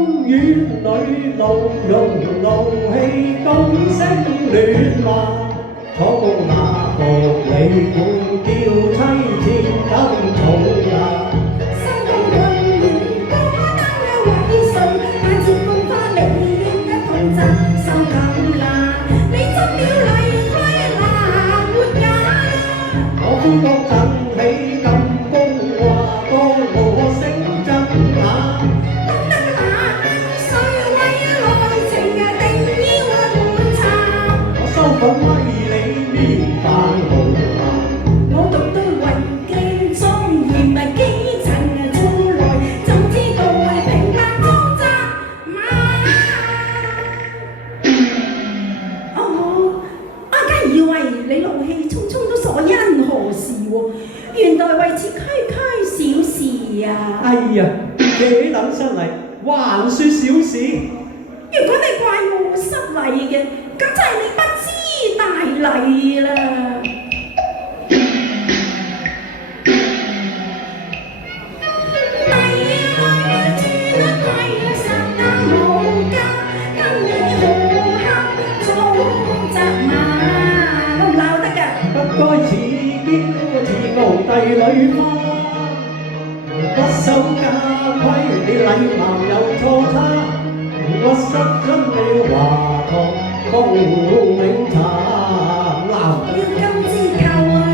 公園裏怒容怒氣高聲亂罵，草那個你管叫妻妾更重呀。收工混完歌單為誰？但接工花你應一同摘收緊啦。你執了例規難活也啦。我呼覺振起金公話多我聲真假。懂得那水位內情定要觀察。我收粉威你面飯豪華。我讀到雲鏡莊嚴幾層出來，怎知道係平白裝雜馬。我梗以為你怒氣沖沖都所因何事喎？原來為此區區小事啊！哎呀，這等失禮，還說小事。如果你怪我失禮嘅，咁就係你不知大禮啦。不該似嬌似傲帝女花，不守家規，你禮貌有錯差，我失準了華堂功名茶鬧。要金枝扣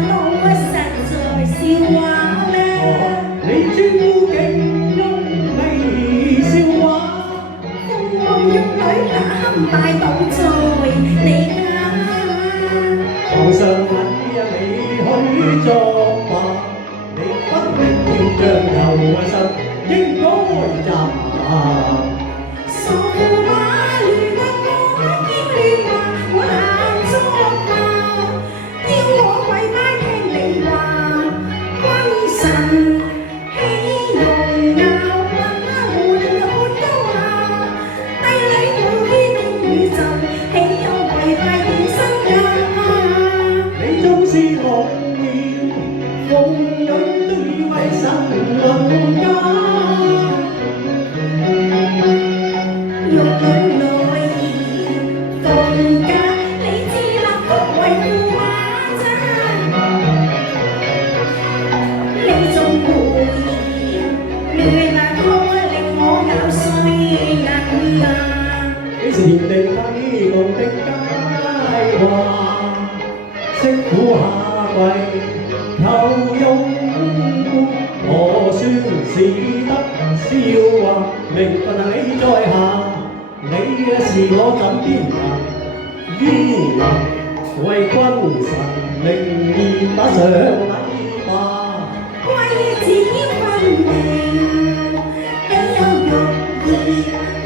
到實在笑話啦！你專呼勁優美笑話，鳳凰玉女攬大道在你家。皇上禮你去作吧，你分明要將有實應該責罵。傻乎馬亂我見亂話，我難作嘛。要我跪拜聽你話，君臣喜容咬混活高下。帝女滿天宇宙，豈有跪拜見身價？你總是樂妙，鳳女都以為神論家。玉女內兒鳳家，你自立福為駙馬咋？你仲胡言亂講令我咬碎銀啊！幾時練定低共的佳話，惜苦下跪求擁護，我算是得笑話。名分你在下，你是我枕邊人，焉能為君臣名義打上禮吧？貴子分明，豈有玉兒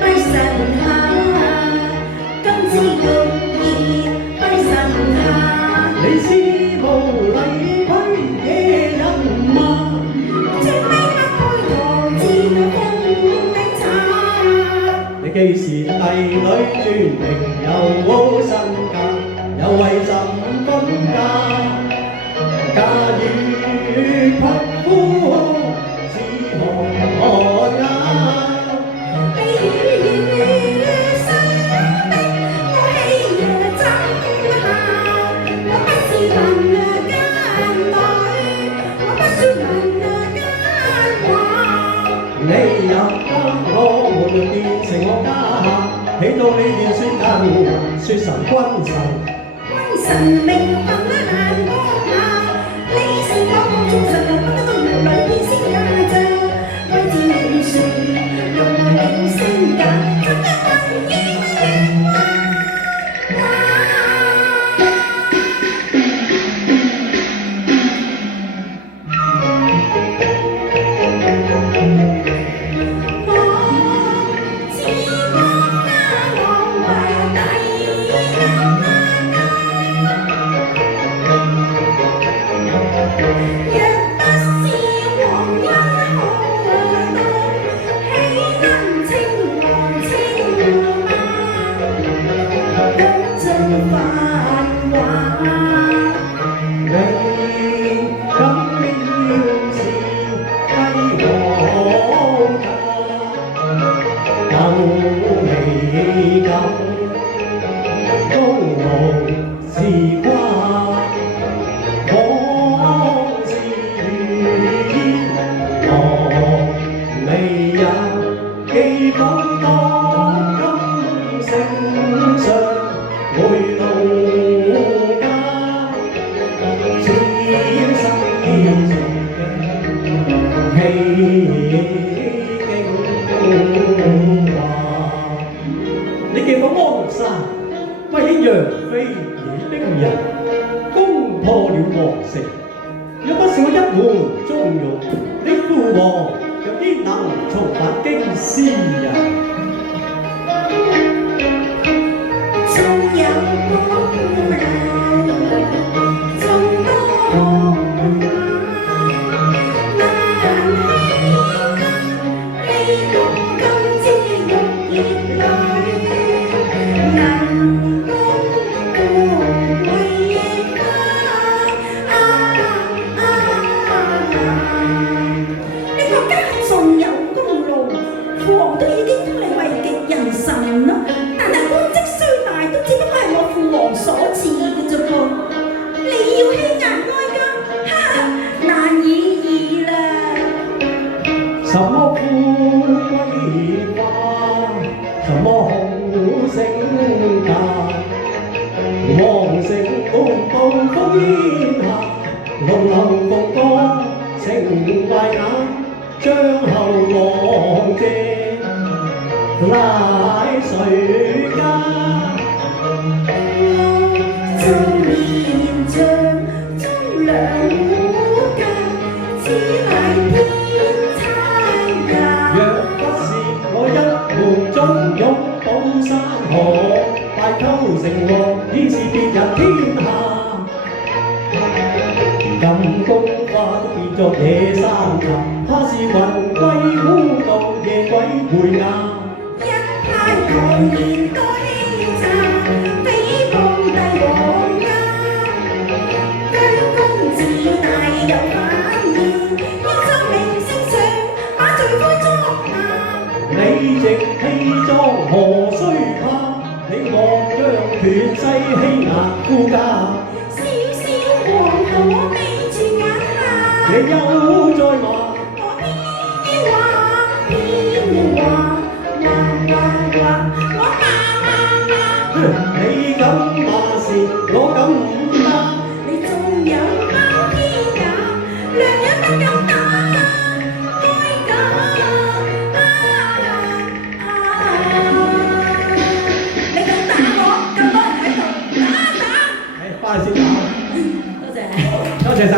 歸臣下？今朝玉兒歸臣下。你是無禮規野人嗎？這飛不開堂自封頂茶。你既是帝女尊名有身價，又為甚分家？假如匹夫是何也？你與生的我喜憎下，我不是民間女，我不說民間話。你入家，我們變成我家下，起到你便說人，說神君臣。君臣名分難講下，你是我夢中神，不得到原來變仙價咋？貴子你說用了聲價，怎一問於話？攻破了皇城，若不是我一門中庸，你父王又焉能重返京師啊？縱有功勞，眾多豪華，難欺得你共今之玉葉裏，能共富貴亦你國家仲有功勞，父王都已經封你為極人臣啦，但係官職雖大，都只不過係我父王所賜嘅啫噃。你要欺壓哀家，哈哈，難以義啦。什麼富貴化，什麼好升價，皇城滿布烽煙下，龍樓鳳閣情懷眼。將後王謝乃誰家？做面像中兩戶家，只賴天差也。若不是我一門忠勇，保山河拜溝成王，已是別人天下。金公花都變作野山茶，他是雲歸烏道，夜鬼回崖。一派狂言多欺詐，誹謗帝王家。居功自大又反面，要就名聲上把罪魁作下。你直氣壯何須怕？你莫將權勢欺壓夫家。小小皇后我未住眼下，你又再罵？我偏要話，我罵。你敢罵時，我敢答。你仲有包天也，良人不敢打，哀家你敢打我，咁多人喺度，打！返去先打。多謝。多謝晒。